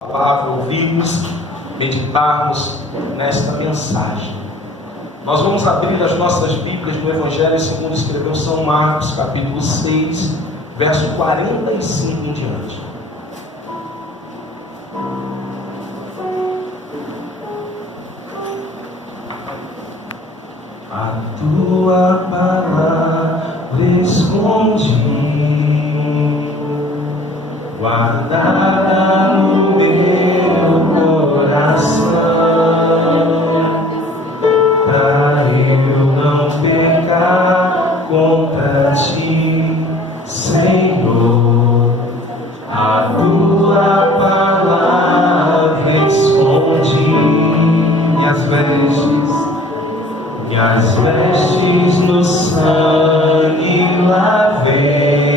Palavra, ouvirmos, meditarmos nesta mensagem. Nós vamos abrir as nossas Bíblias no Evangelho segundo escreveu São Marcos, capítulo 6, verso 45 em diante. A tua palavra escondi, guardada no meu coração, para eu não pecar contra ti, Senhor. A tua palavra escondi, minhas vestes no sangue lavei,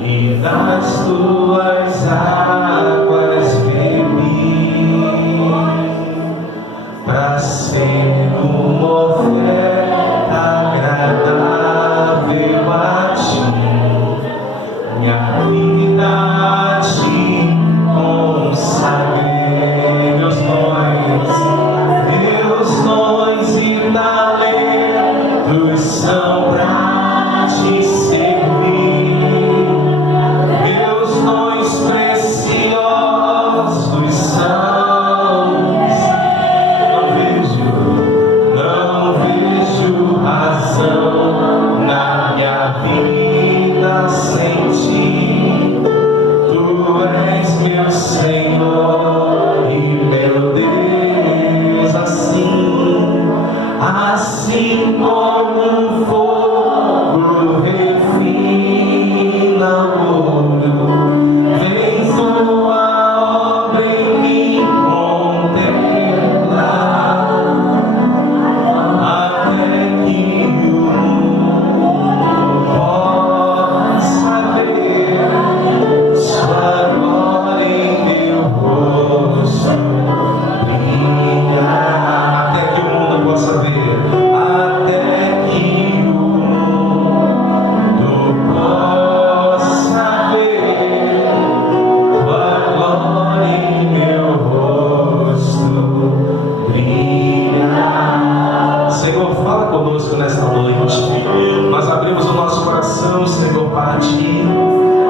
e das tuas águas bebi, para ser uma oferta agradável a ti, minha vida a ti consagrei. Meus dons e talentos são pra te servir. Meus dons preciosos são. Não vejo razão na minha vida sem ti. Tu és meu Senhor e meu Deus. Assim como um fogo refina o ouro, vem tua obra em mim contemplar, até que o mundo possa ver sua glória em meu rosto brilhar. Até que o mundo possa ver, até que o mundo possa ver tua glória em meu rosto brilhar. Senhor, fala conosco nesta noite. Nós abrimos o nosso coração, Senhor, para ti,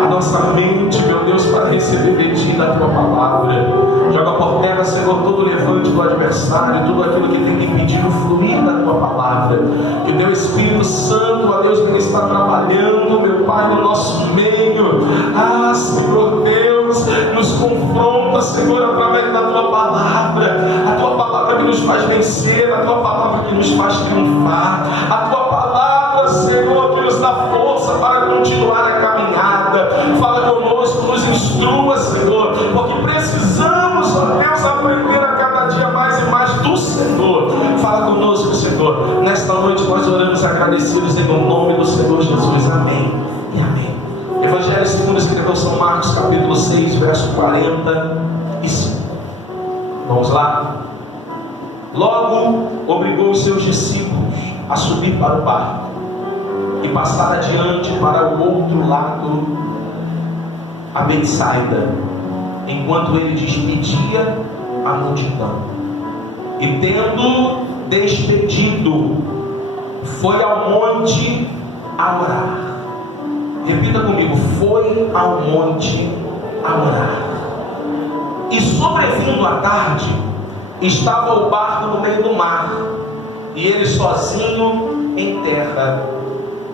a nossa mente, meu Deus, para receber de ti da tua palavra. Joga por terra, Senhor, todo levante do adversário, tudo aquilo que tem que impedir o fluir da tua palavra. Que o teu Espírito Santo, ó Deus, venha estar trabalhando, meu Pai, no nosso meio. Senhor Deus, nos confronta, Senhor, através da tua palavra. A tua palavra que nos faz vencer, a tua palavra que nos faz triunfar, a tua palavra, Senhor, que nos dá força para continuar a caminhada. Fala conosco, nos instrua, Senhor, porque precisamos, ó Deus, aprender a cada dia mais e mais do Senhor. Fala conosco, Senhor. Nesta noite nós oramos agradecidos em nome do Senhor Jesus. Amém e amém. Evangelho segundo escreveu São Marcos, capítulo 6, verso 45. Vamos lá? Logo obrigou os seus discípulos a subir para o barco e passar adiante para o outro lado, a Betsaida, enquanto ele despedia a multidão. E tendo despedido, foi ao monte a orar. Repita comigo: foi ao monte a orar. E sobrevindo a tarde, estava o barco no meio do mar, e ele sozinho em terra.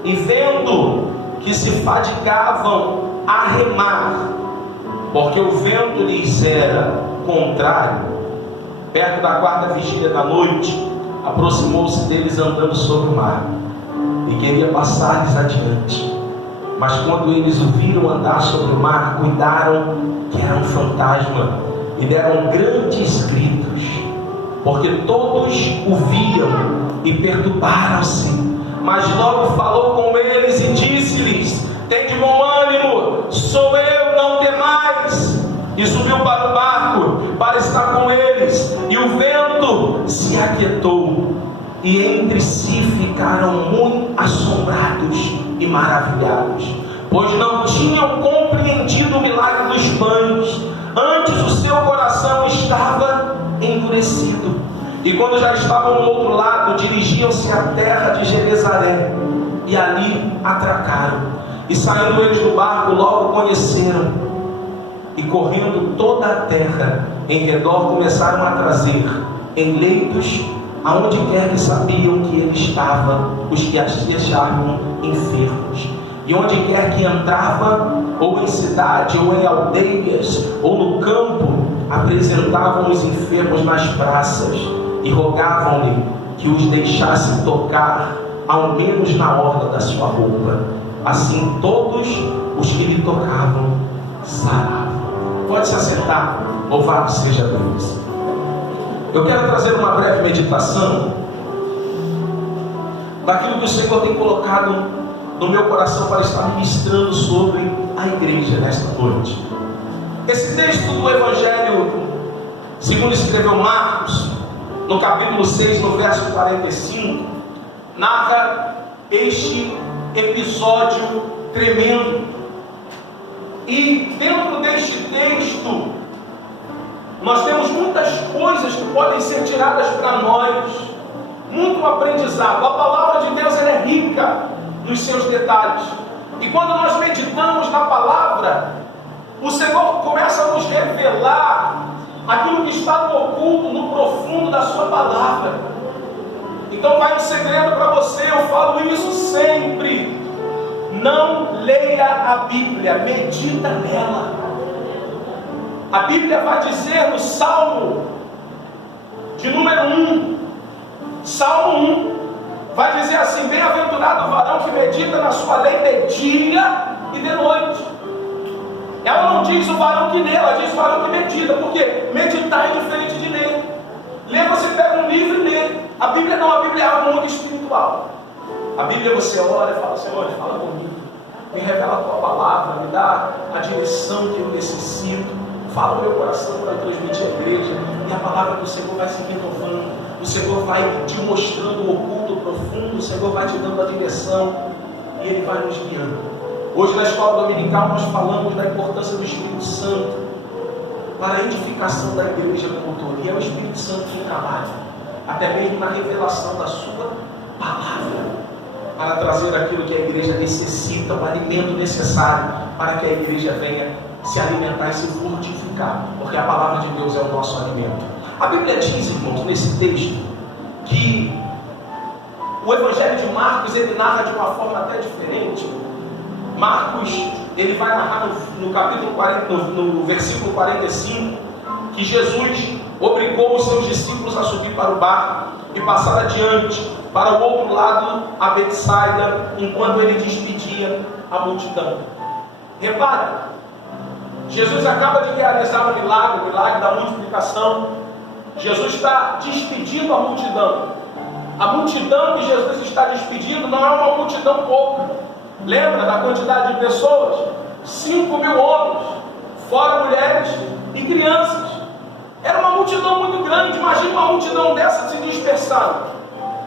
E vendo que se fadigavam a remar, porque o vento lhes era contrário, perto da quarta vigília da noite, aproximou-se deles andando sobre o mar, e queria passar-lhes adiante. Mas quando eles o viram andar sobre o mar, cuidaram que era um fantasma, e deram grandes gritos, porque todos o viam e perturbaram-se. Mas logo falou com eles e disse-lhes: tende bom ânimo, sou eu, não temais. E subiu para o barco para estar com eles, e o vento se aquietou, e entre si ficaram muito assombrados e maravilhados, pois não tinham compreendido o milagre dos pães. Antes o seu coração estava endurecido. E quando já estavam no outro lado, dirigiam-se à terra de Genezaré, e ali atracaram. E saindo eles do barco, logo conheceram, e correndo toda a terra em redor, começaram a trazer em leitos, aonde quer que sabiam que ele estava, os que achavam enfermos. E onde quer que entrava, ou em cidade, ou em aldeias, ou no campo, apresentavam os enfermos nas praças, e rogavam-lhe que os deixasse tocar, ao menos na orla da sua roupa. Assim todos os que lhe tocavam saravam. Pode se assentar, louvado seja Deus. Eu quero trazer uma breve meditação daquilo que o Senhor tem colocado no meu coração para estar ministrando sobre a igreja nesta noite. Esse texto do Evangelho segundo escreveu Marcos, no capítulo 6, no verso 45, narra este episódio tremendo. E dentro deste texto nós temos muitas coisas que podem ser tiradas para nós, muito aprendizado. A palavra de Deus, ela é rica nos seus detalhes, e quando nós meditamos na palavra, o Senhor começa a nos revelar aquilo que está no oculto, no profundo da sua palavra. Então vai um segredo para você, eu falo isso sempre: não leia a Bíblia, medita nela. A Bíblia vai dizer no Salmo de número 1, Salmo 1, vai dizer assim: bem-aventurado o varão que medita na sua lei de dia e de noite. Ela não diz o varão que lê, ela diz o varão que medita, porque meditar é diferente de ler. Ler, você pega um livro e lê. A Bíblia não, a Bíblia é algo muito espiritual. A Bíblia você ora e fala: Senhor, fala comigo, me revela a tua palavra, me dá a direção que eu necessito, fala o meu coração para transmitir à igreja, e a palavra do Senhor vai se renovando, o Senhor vai te mostrando o oculto, o profundo, o Senhor vai te dando a direção, e Ele vai nos guiando. Hoje na escola dominical nós falamos da importância do Espírito Santo para a edificação da igreja como todo, e é o Espírito Santo que trabalha, até mesmo na revelação da sua palavra, para trazer aquilo que a igreja necessita, o alimento necessário para que a igreja venha se alimentar e se fortificar, porque a palavra de Deus é o nosso alimento. A Bíblia diz, irmãos, nesse texto, que o Evangelho de Marcos, ele narra de uma forma até diferente. Marcos, ele vai narrar no capítulo 40, no versículo 45, que Jesus obrigou os seus discípulos a subir para o barco e passar adiante para o outro lado, a Betsaida, enquanto ele despedia a multidão. Repare, Jesus acaba de realizar o milagre da multiplicação. Jesus está despedindo a multidão. A multidão que Jesus está despedindo não é uma multidão pouca. Lembra da quantidade de pessoas? 5.000 homens, fora mulheres e crianças. Era uma multidão muito grande. Imagina uma multidão dessa se dispersando.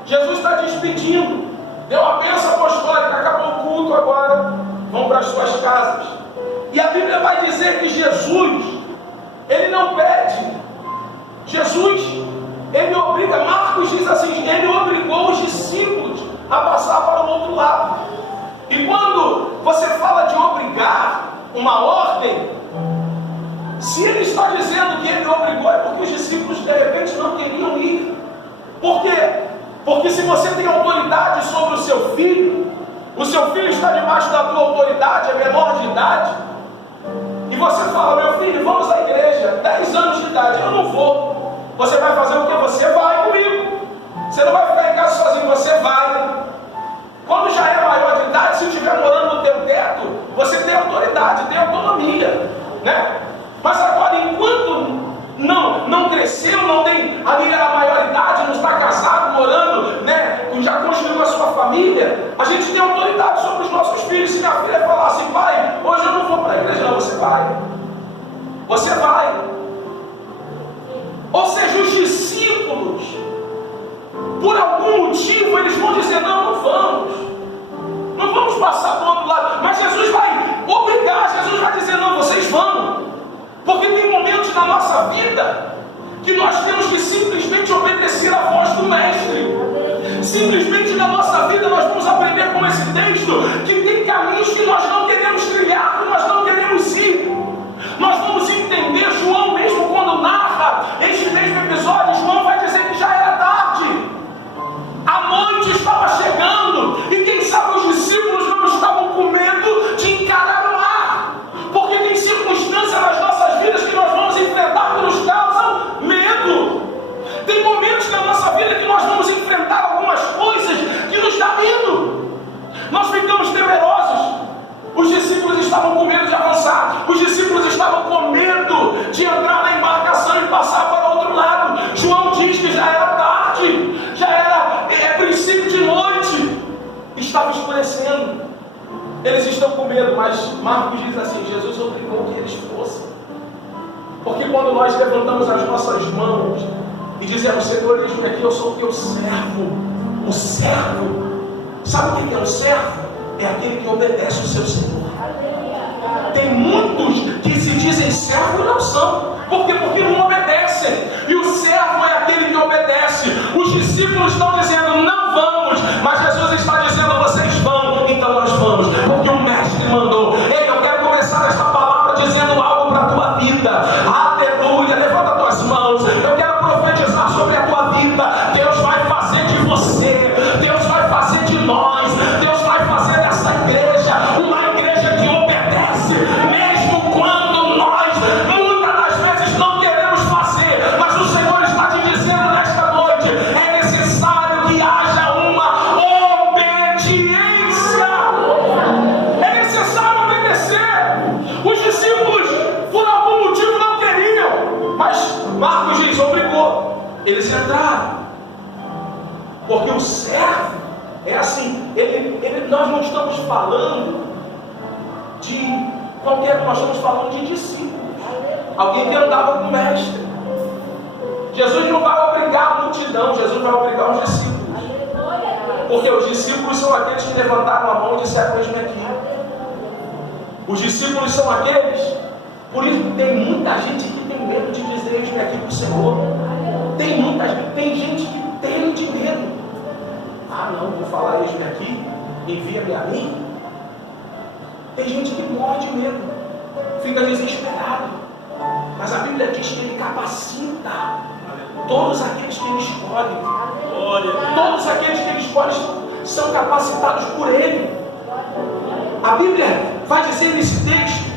Jesus está despedindo, deu a bênção apostólica, acabou o culto, agora vão para as suas casas. E a Bíblia vai dizer que Jesus, ele não pede. Jesus, ele obriga. Marcos diz assim: ele obrigou os discípulos a passar para o outro lado. E quando você fala de obrigar uma ordem, se ele está dizendo que ele obrigou, é porque os discípulos de repente não queriam ir. Por quê? Porque se você tem autoridade sobre o seu filho está debaixo da tua autoridade, é menor de idade, e você fala: meu filho, vamos à igreja, 10 anos de idade, eu não vou. Você vai fazer o que? Você vai comigo. Você não vai ficar em casa sozinho, você vai. Quando já é maior de idade, se estiver morando no teu teto, você tem autoridade, tem autonomia, né? Mas agora, enquanto não cresceu, não tem ali a maioridade, não está casado, morando, né? Já construiu a sua família, a gente tem autoridade sobre os nossos filhos. Se minha filha falar assim: pai, hoje eu não vou para a igreja, não, você vai. Você vai. Ou seja, os discípulos, por algum motivo, eles vão dizer: não, não vamos. não vamos passar para o outro lado. Mas Jesus vai obrigar, Jesus vai dizer, não, vocês vão. Porque tem momentos na nossa vida que nós temos que simplesmente obedecer à voz do Mestre. Simplesmente na nossa vida nós vamos aprender com esse texto que tem caminhos que nós não queremos trilhar, que nós não queremos ir. Nós vamos entender, João mesmo quando narra este mesmo episódio, João vai dizer que já era tarde. A noite estava chegando e quem sabe os discípulos não estavam com medo de encarar o mar. Porque tem circunstâncias nas nossas vidas que nós vamos enfrentar que nos causam medo. Tem momentos na nossa vida que nós vamos enfrentar algumas coisas que nos dá medo. Nós ficamos temerosos. Os discípulos estavam com medo de avançar. Os discípulos estavam com medo de entrar na embarcação e passar para o outro lado. João diz que já era tarde, já era princípio de noite. Estava escurecendo. Eles estão com medo, mas Marcos diz assim, Jesus obrigou que eles fossem. Porque quando nós levantamos as nossas mãos e dizemos, Senhor, eis-me aqui, eu sou o teu servo. O servo, sabe o que é um servo? É aquele que obedece o seu Senhor. Tem muitos que se dizem servo e não são. Por quê? Porque não obedecem. E o servo é aquele que obedece. Os discípulos estão dizendo, não vamos. Mas Jesus está dizendo, vocês vão. Então nós vamos. Porque o Mestre mandou. Ei, eu quero começar esta palavra dizendo algo para a tua vida. Aleluia. Levanta as tuas mãos. Eu quero profetizar sobre a tua vida. Deus vai fazer de você. Deus vai fazer de nós. Deus vai fazer dessa igreja uma igreja que obedece, mesmo quando nós muitas das vezes não queremos fazer. Mas o Senhor está te dizendo nesta noite, é necessário que haja uma obediência. É necessário obedecer. Os discípulos por algum motivo não queriam, mas Marcos diz, obrigou. Eles entraram. Porque o servo é assim, nós não estamos falando de qualquer, nós estamos falando de discípulos. Alguém que andava com o Mestre. Jesus não vai obrigar a multidão, Jesus vai obrigar os discípulos. Porque os discípulos são aqueles que levantaram a mão e disseram, eis-me aqui. Os discípulos são aqueles, por isso tem muita gente que tem medo de dizer eis-me aqui para o Senhor. Tem gente que tem de medo. Ah, não, vou falar eis-me aqui, envia-me a mim. Tem gente que morre de medo, fica desesperado. Mas a Bíblia diz que Ele capacita todos aqueles que Ele escolhe. Todos aqueles que Ele escolhe são capacitados por Ele. A Bíblia vai dizer nesse texto,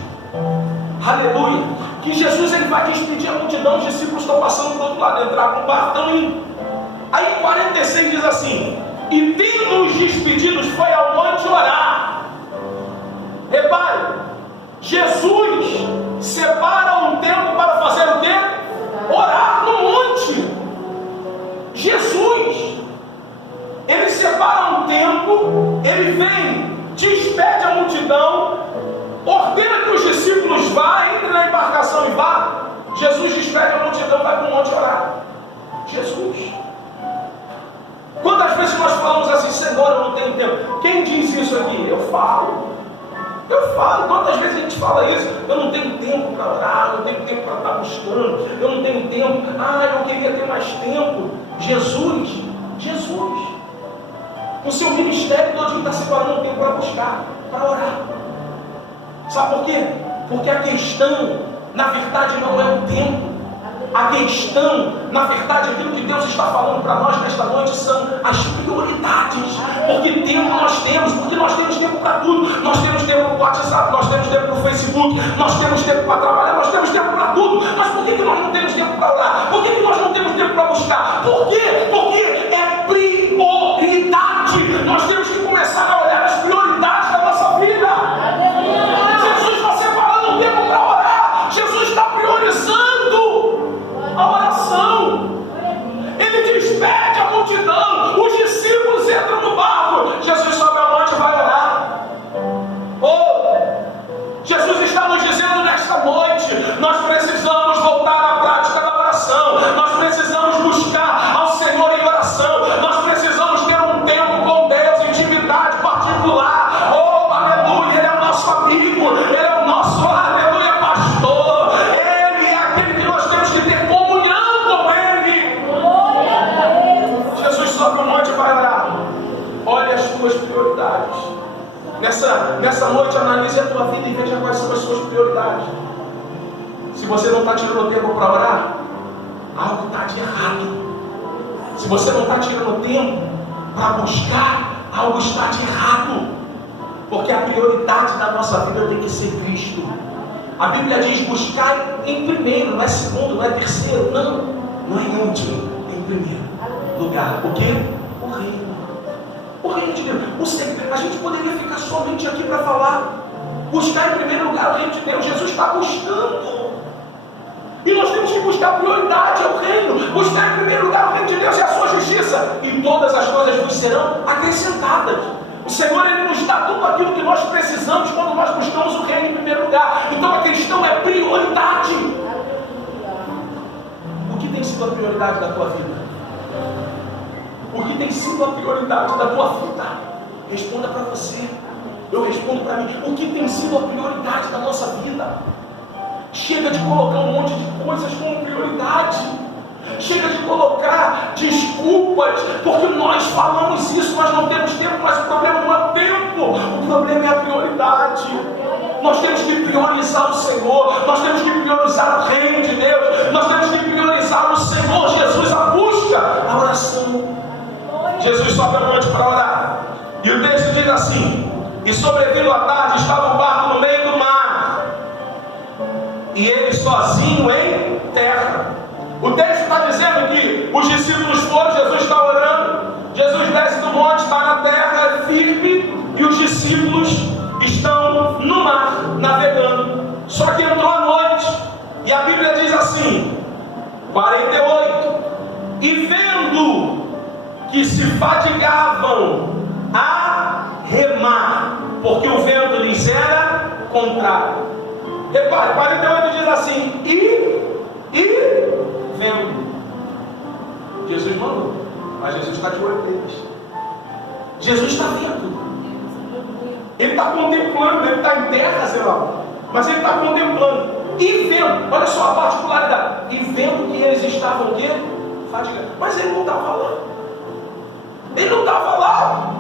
aleluia, que Jesus ele vai despedir a multidão, os discípulos estão passando para o outro lado, entrar com o barco, estão indo. Aí 46 diz assim, e tendo-os despedidos foi ao monte orar. Repare, Jesus separa um tempo para fazer o quê? Orar no monte. Jesus, ele separa um tempo, ele vem, despede a multidão, ordena que os discípulos vá, entre na embarcação e vá. Jesus despede a multidão, vai para o monte orar. Jesus. Quantas vezes nós falamos assim, Senhor, eu não tenho tempo? Quem diz isso aqui? Eu falo. Quantas vezes a gente fala isso? Eu não tenho tempo para orar, eu não tenho tempo para estar buscando, eu não tenho tempo, eu queria ter mais tempo. Jesus, o seu ministério todo está separando um tempo para buscar, para orar. Sabe por quê? Porque a questão, na verdade, não é o tempo. A questão, na verdade, aquilo que Deus está falando para nós nesta noite são as prioridades. Porque tempo nós temos, porque nós temos tempo para tudo. Nós temos tempo para o WhatsApp, nós temos tempo para o Facebook, nós temos tempo para trabalhar, nós temos tempo para tudo. Mas por que nós não temos tempo para orar? Por que nós não temos tempo para buscar? Por quê? Porque é prioridade. Nós temos que começar a olhar as prioridades da nossa vida. Jesus está separando um tempo para orar. Jesus está priorizando a oração. Ele despede a multidão, os discípulos entram no barco, Jesus sobe a monte e vai orar. Jesus está nos dizendo nesta noite, nós precisamos voltar à prática da oração, nós precisamos buscar ao Senhor em oração, nós precisamos ter um tempo com Deus, intimidade particular, noite analise a tua vida e veja quais são as suas prioridades. Se você não está tirando tempo para orar, algo está de errado. Se você não está tirando tempo para buscar, algo está de errado. Porque a prioridade da nossa vida tem que ser Cristo. A Bíblia diz: buscar em primeiro, não é segundo, não é terceiro, não é em último, em primeiro lugar. O quê? O reino. O reino de Deus. A gente poderia ficar somente aqui para falar. Buscar em primeiro lugar o reino de Deus. Jesus está buscando. E nós temos que buscar prioridade ao reino. Buscar em primeiro lugar o reino de Deus e a sua justiça. E todas as coisas nos serão acrescentadas. O Senhor, Ele nos dá tudo aquilo que nós precisamos quando nós buscamos o reino em primeiro lugar. Então a questão é prioridade. O que tem sido a prioridade da tua vida? O que tem sido a prioridade da tua vida? Responda para você. Eu respondo para mim. O que tem sido a prioridade da nossa vida? Chega de colocar um monte de coisas como prioridade. Chega de colocar desculpas, porque nós falamos isso, nós não temos tempo, mas o problema não é o tempo, o problema é a prioridade. Nós temos que priorizar o Senhor, nós temos que priorizar o reino de Deus, nós temos que priorizar o Senhor Jesus, a busca, a oração. Jesus sobe ao monte para orar, e o texto diz assim: e sobrevindo à tarde, estava um barco no meio do mar, e ele sozinho em terra. O texto está dizendo que os discípulos foram, Jesus está orando, Jesus desce do monte, está na terra, é firme, e os discípulos estão no mar, navegando. Só que entrou a noite, e a Bíblia diz assim, 48, e vendo que se fadigavam a remar, porque o vento lhes era contrário. Repare, 48 diz assim, e vendo. Jesus mandou, mas Jesus está de olho deles. Jesus está vendo. Ele está contemplando, ele está em terra, sei lá, mas ele está contemplando e vendo. Olha só a particularidade. E vendo que eles estavam o quê? Fatigados. Mas ele não estava lá. Ele não estava lá.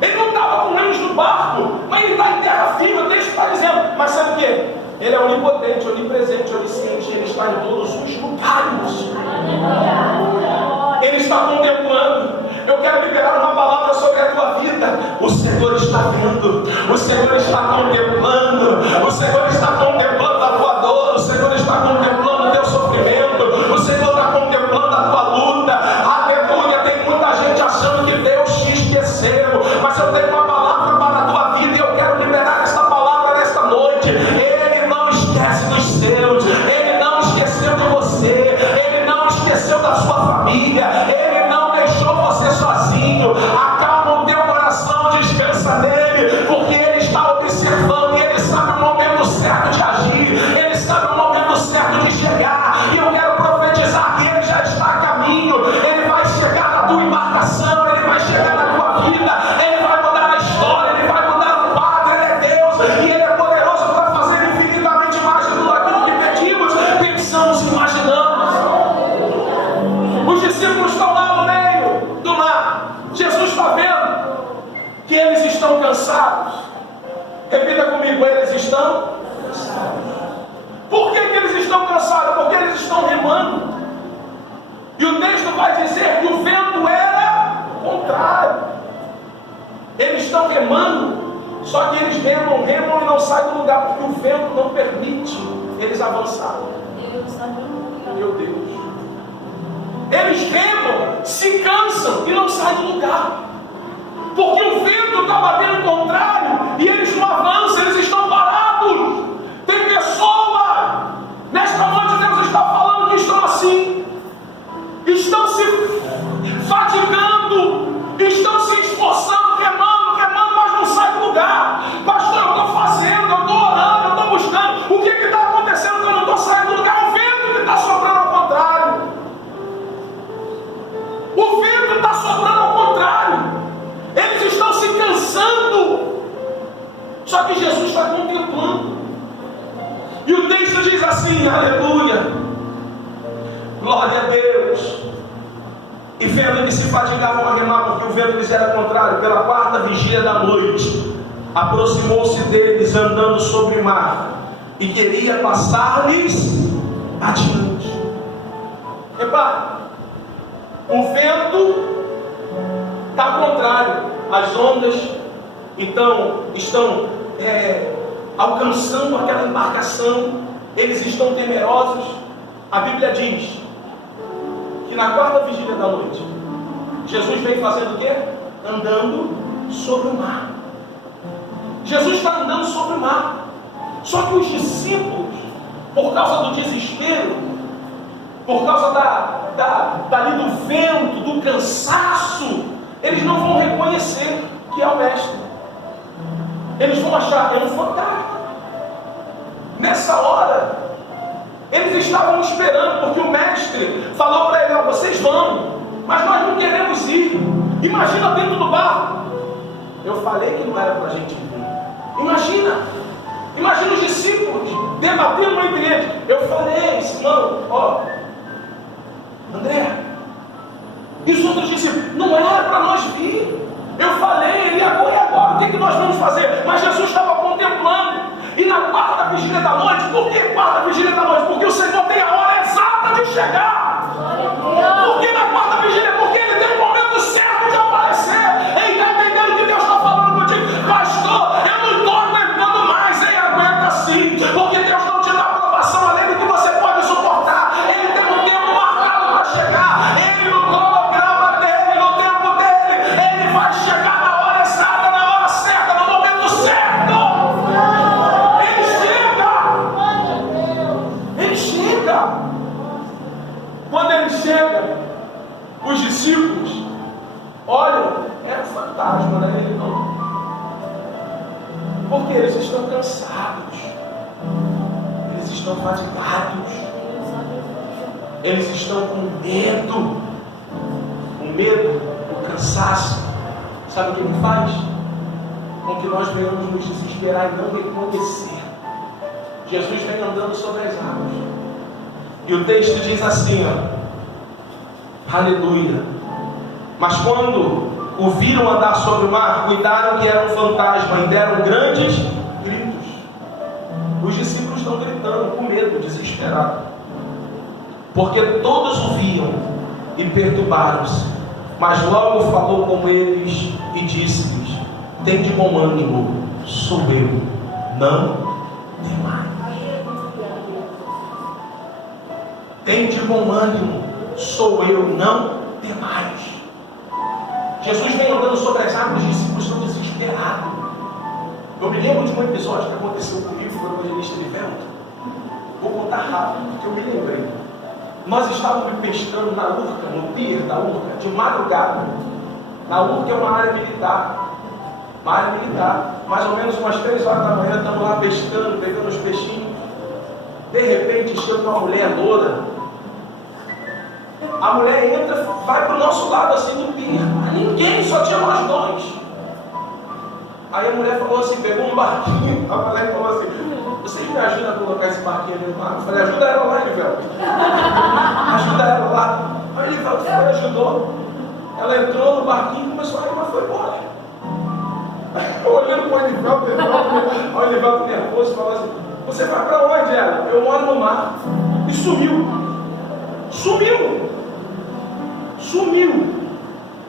Ele não estava com eles no barco, mas ele está em terra firme. O texto está dizendo, mas sabe o quê? Ele é onipotente, onipresente, onisciente. Ele está em todos os lugares. Ele está contemplando. Eu quero liberar uma palavra sobre a tua vida. O Senhor está vendo. O Senhor está contemplando. O Senhor está contemplando a tua dor. O Senhor está contemplando o teu sofrimento. O Senhor está contemplando a tua luta. Aleluia. Tem muita gente achando que Deus te esqueceu, mas eu tenho uma palavra para a tua vida e eu quero liberar esta palavra nesta noite. Ele não esquece dos seus. Ele não esqueceu de você. Ele não esqueceu da sua família. Ele não deixou você sozinho. Acalma o teu coração, descansa nele, porque ele está observando e ele sabe o momento certo de agir. Ele sabe o momento certo de chegar. E eu quero profetizar que ele já está a caminho. Ele vai chegar na tua embarcação. Ele vai chegar na tua vida. Ele vai mudar a história. Ele vai mudar o quadro. Ele é Deus e ele é poderoso para fazer infinitamente mais de tudo aquilo que pedimos, pensamos e imaginamos. Os discípulos estão lá no meio do mar. Jesus está vendo que eles estão cansados. Repita comigo, eles estão cansados. Por que eles estão cansados? Porque eles estão remando. E o texto vai dizer que o vento era contrário. Eles estão remando, só que eles remam e não saem do lugar, porque o vento não permite eles avançarem. Meu Deus. Eles remam, se cansam e não saem do lugar, porque o vento está batendo contrário e eles não avançam, eles estão parados. Tem pessoa, nesta noite Deus está falando que estão assim, estão se fatigando, estão se esforçando, remando, mas não saem do lugar. Pastor, eu estou fazendo, eu estou orando, eu estou buscando. O que está acontecendo que eu não estou saindo do lugar? O vento que está soprando ao contrário. O vento está soprando ao contrário. Eles estão se cansando. Só que Jesus está contemplando. E o texto diz assim, aleluia, glória a Deus. E vendo que se fatigavam a remar, porque o vento lhes era contrário, pela quarta vigília da noite, aproximou-se deles andando sobre o mar e queria passar-lhes adiante. Repare, o vento está contrário, as ondas então estão alcançando aquela embarcação, eles estão temerosos. A Bíblia diz que na quarta vigília da noite, Jesus vem fazendo o quê? Andando sobre o mar. Jesus está andando sobre o mar. Só que os discípulos, por causa do desespero, por causa dali do vento, do cansaço, eles não vão reconhecer que é o Mestre. Eles vão achar que é um fantasma. Nessa hora, eles estavam esperando, porque o Mestre falou para ele: vocês vão, mas nós não queremos ir. Imagina dentro do barco. Eu falei que não era para a gente ir. Imagina os discípulos debatendo entre eles. Eu falei, Simão, André, e os outros discípulos, não era para nós vir. Eu falei, ele agora, o que nós vamos fazer? Mas Jesus estava contemplando. E na quarta vigília da noite, por que quarta vigília da noite? Porque o Senhor tem a hora exata de chegar. Por que na quarta vigília? Porque ele tem o momento certo de aparecer. Ei, está entendendo que Deus está falando contigo? Pastor, eu não estou aguentando mais. Ei, aguenta sim. Porque Deus não te dá aprovação além do que você pode suportar. Ele tem um tempo marcado para chegar. Ele no cronograma dele, no tempo dele, ele vai chegar na hora exata, na hora certa, no momento certo. Quando ele chega, os discípulos olham, é um fantasma, né? Ele não. Porque eles estão cansados, eles estão fatigados, eles estão com medo. O medo, o cansaço, sabe o que ele faz? Com que nós venhamos nos desesperar e não reconhecer. Jesus vem andando sobre as águas. E o texto diz assim, aleluia. Mas quando o viram andar sobre o mar, cuidaram que era um fantasma e deram grandes gritos. Os discípulos estão gritando com medo, desesperados, porque todos o viam e perturbaram-se. Mas logo falou com eles e disse-lhes: tende bom ânimo, sou eu, não temais. Tende bom ânimo, sou eu, não temais. Jesus vem andando sobre as águas, os discípulos estão desesperados. Eu me lembro de um episódio que aconteceu comigo, foi o evangelista de vento. Vou contar rápido, porque eu me lembrei. Nós estávamos pescando na Urca, no pier da Urca, de madrugada. Na Urca é uma área militar. Mais ou menos umas 3 horas da manhã, estamos lá pescando, pegando os peixinhos. De repente chega uma mulher loura. A mulher entra, vai para o nosso lado assim do pier. Ninguém, só tinha nós dois. Aí a mulher falou assim, pegou um barquinho. A mulher falou assim: vocês me ajudam a colocar esse barquinho no mar? Eu falei: ajuda ela lá, Elivelto. Ajuda ela lá. Aí Elivelto foi, ajudou. Ela entrou no barquinho e começou a ir, mas foi embora. Olhando para o Elivelto, o Elivelto nervoso, falou assim: você vai para onde, ela? Eu moro no mar. E sumiu.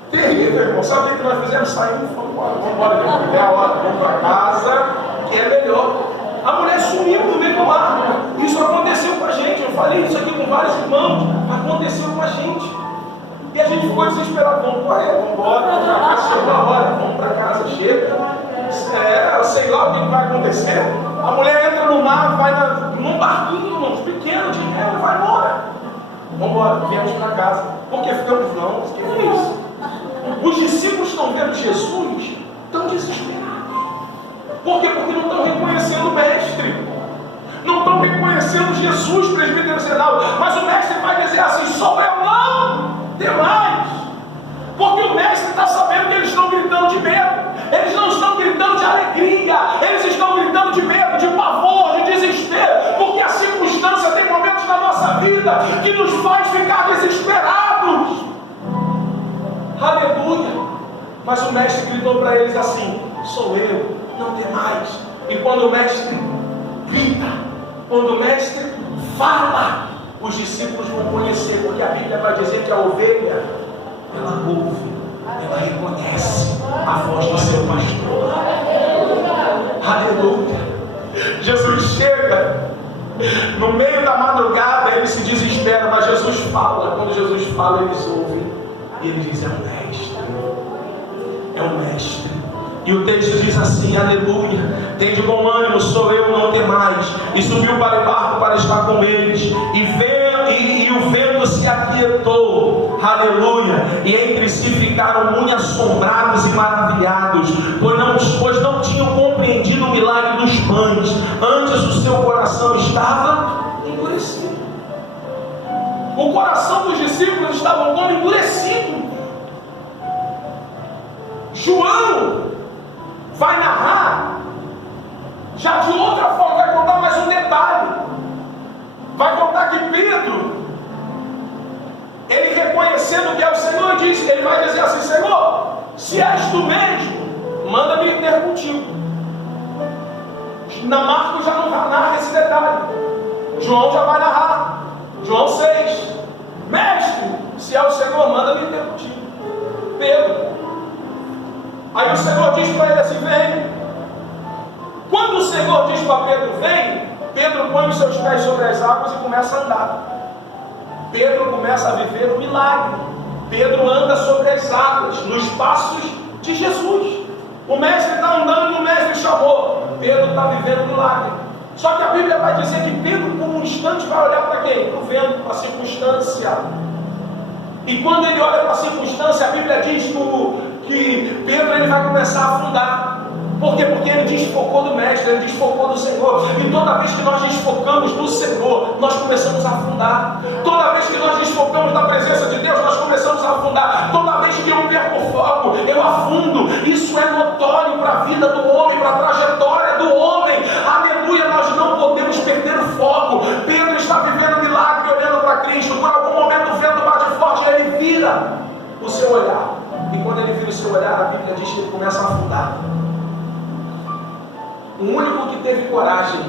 Terrível, irmão. Sabe o que nós fizemos? Saímos e fomos embora. Vamos embora, é a hora. Vamos para casa, que é melhor. A mulher sumiu no meio do mar. Isso aconteceu com a gente. Eu falei isso aqui com vários irmãos. Aconteceu com a gente. E a gente ficou desesperado. Vamos correr, vamos embora. Vamos para casa, chegou a hora. Vamos para casa, chega. Eu sei lá o que vai acontecer. A mulher entra no mar, vai num barquinho, irmãos, pequeno de remo, e vai embora. Vamos embora, viemos para casa. Porque ficamos, não, que é isso? Os discípulos estão vendo Jesus, estão desesperados. Por quê? Porque não estão reconhecendo o Mestre. Não estão reconhecendo Jesus, presbítero Zenaldo. Mas o Mestre vai dizer assim: sou eu, não temais. Porque o Mestre está sabendo que eles estão gritando de medo. Eles não estão gritando de alegria. Eles estão gritando de medo, de pavor, de desespero. Porque a circunstância tem momentos na nossa vida que nos faz ficar desesperados. Aleluia. Mas o Mestre gritou para eles assim: sou eu, não temais. E quando o mestre grita, quando o mestre fala, os discípulos vão conhecer, porque a Bíblia vai dizer que a ovelha, ela ouve, ela reconhece a voz do seu pastor. Aleluia. Jesus chega no meio da madrugada, eles se desesperam, mas Jesus fala. Quando Jesus fala, eles ouvem e ele diz: é um mestre, é um mestre. E o texto diz assim: aleluia, tem de bom ânimo, sou eu, não temais. E subiu para o barco para estar com eles, e o vento se aquietou, aleluia, e entre si ficaram muito assombrados e maravilhados, pois não tinham compreendido o milagre dos pães, antes o seu coração estava endurecido. O coração dos discípulos estava como endurecido. João vai narrar já de outra forma, vai contar mais um detalhe. Vai contar que Pedro, ele reconhecendo que é o Senhor, diz, ele vai dizer assim: Senhor, se és tu mesmo, manda-me ter contigo. Na Marcos já não narra esse detalhe, João já vai narrar. João 6: Mestre, se é o Senhor, manda-me ter contigo. Pedro. Aí o Senhor diz para ele assim: vem. Quando o Senhor diz para Pedro: vem, Pedro põe os seus pés sobre as águas e começa a andar. Pedro começa a viver um milagre. Pedro anda sobre as águas, nos passos de Jesus. O mestre está andando e o mestre chamou. Pedro está vivendo um milagre. Só que a Bíblia vai dizer que Pedro, por um instante, vai olhar para quem? Para o vento, para a circunstância. E quando ele olha para a circunstância, a Bíblia diz que Pedro ele vai começar a afundar. Por quê? Porque ele desfocou do mestre, ele desfocou do Senhor. E toda vez que nós desfocamos do Senhor, nós começamos a afundar. Toda vez que nós desfocamos da presença de Deus, nós começamos a afundar. Toda vez que eu perco o foco, eu afundo. Isso é notório para a vida do homem, para a trajetória do homem. Aleluia, nós não podemos perder o foco. Pedro está vivendo um milagre, olhando para Cristo. Por algum momento o vento bate forte e ele vira o seu olhar. E quando ele vira o seu olhar, a Bíblia diz que ele começa a afundar. O único que teve coragem,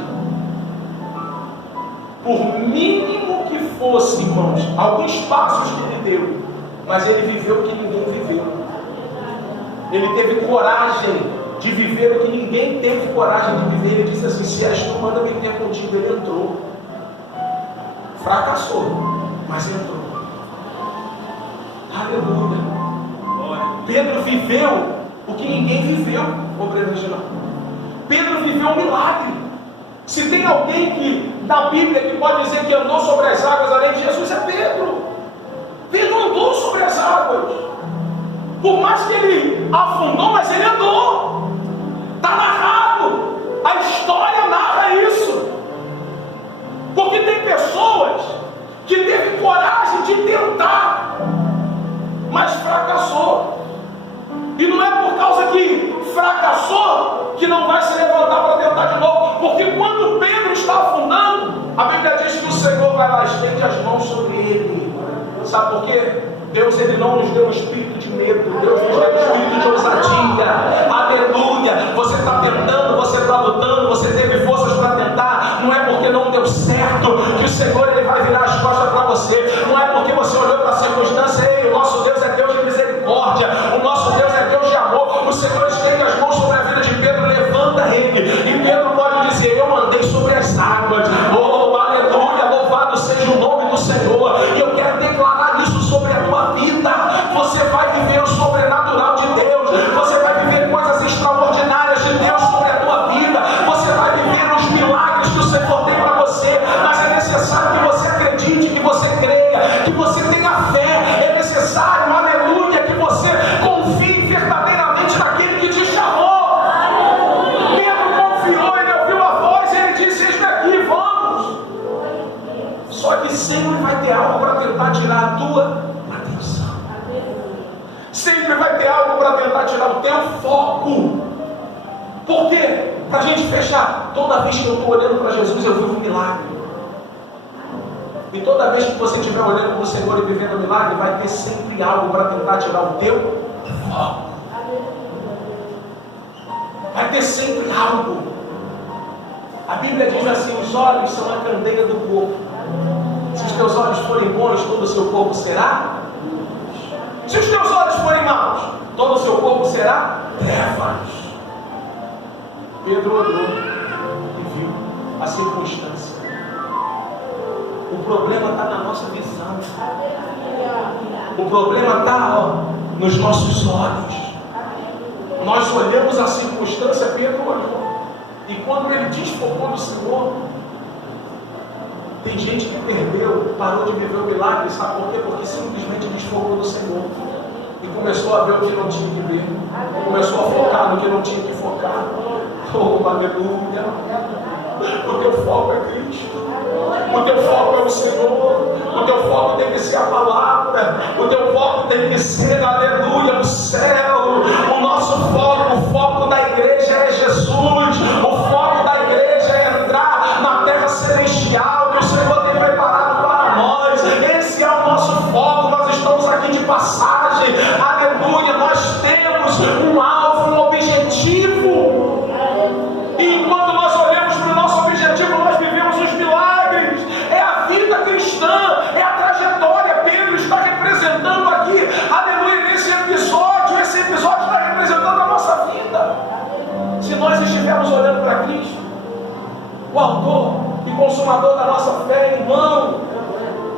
por mínimo que fosse, irmãos, alguns passos que ele deu, mas ele viveu o que ninguém viveu. Ele teve coragem de viver o que ninguém teve coragem de viver. Ele disse assim: se és tu, manda-me ter contigo. Ele entrou. Fracassou, mas entrou. Aleluia. Pedro viveu o que ninguém viveu. Obreiro regional. Pedro viveu um milagre. Se tem alguém que da Bíblia que pode dizer que andou sobre as águas além de Jesus, é Pedro. Pedro andou sobre as águas. Por mais que ele afundou, mas ele andou. Está narrado. A história narra isso. Porque tem pessoas que teve coragem de tentar, mas fracassou. E não é por causa que fracassou que não vai se levantar para tentar de novo. Porque quando Pedro está afundando, a Bíblia diz que o Senhor vai lá, estende as mãos sobre ele. Sabe por quê? Deus ele não nos deu um espírito de medo. Deus nos deu um espírito de ousadia. Aleluia. Você está tentando, você está lutando, você teve forças para tentar. Não é porque não deu certo que o Senhor ele vai virar as costas para você. Não é porque você olhou para a circunstância. Ei, o nosso Deus é Deus de misericórdia. O nosso Deus é Deus de amor. O Senhor estende as mãos sobre a vida de Pedro, levanta ele. E Pedro pode dizer: eu andei sobre as águas. Oh, aleluia, louvado seja o nome do Senhor. E eu quero declarar isso sobre a tua vida. Você vai viver o sobrenatural de Deus. Você vai viver coisas extraordinárias de Deus sobre a tua vida. Você vai viver os milagres que o Senhor tem para você. Mas é necessário que você acredite, que você creia, que você tenha fé. É necessário, aleluia, que você confie verdadeiramente naquele que te chamou. Pedro confiou, ele ouviu a voz e ele disse: eis daqui, vamos. Só que sempre vai ter algo para tentar tirar a tua atenção. Sempre vai ter algo para tentar tirar o teu foco. Por quê? Para a gente fechar, toda vez que eu estou olhando para Jesus, eu vivo um milagre. E toda vez que você estiver olhando para o Senhor e vivendo um milagre, vai ter sempre algo para tentar tirar o teu foco. Vai ter sempre algo. A Bíblia diz assim: os olhos são a candeia do corpo. Se os teus olhos forem bons, todo o seu corpo será. Se os teus olhos forem maus, todo o seu corpo será trevas. Pedro olhou e viu a circunstância. O problema está na nossa visão. O problema está nos nossos olhos. Nós olhamos a circunstância, Pedro olhou. E quando ele desfocou do Senhor, tem gente que perdeu, parou de viver o milagre, sabe por quê? Porque simplesmente desfocou do Senhor. E começou a ver o que não tinha que ver. Começou a focar no que não tinha que focar. Oh, aleluia! O teu foco é Cristo. O teu foco é o Senhor. O teu foco tem que ser a palavra. O teu foco tem que ser, aleluia, o céu. O nosso foco, o foco da igreja é Jesus. O foco da igreja é entrar na terra celestial que o Senhor tem preparado para nós. Esse é o nosso foco. Nós estamos aqui de passagem. Aleluia. Nós temos um alvo, um objetivo. E enquanto nós olhamos para o nosso objetivo, nós vivemos os milagres. É a vida cristã, é a trajetória. Pedro está representando aqui, aleluia, nesse episódio. Esse episódio está representando a nossa vida. Se nós estivermos olhando para Cristo, o autor e consumador da nossa fé, irmão,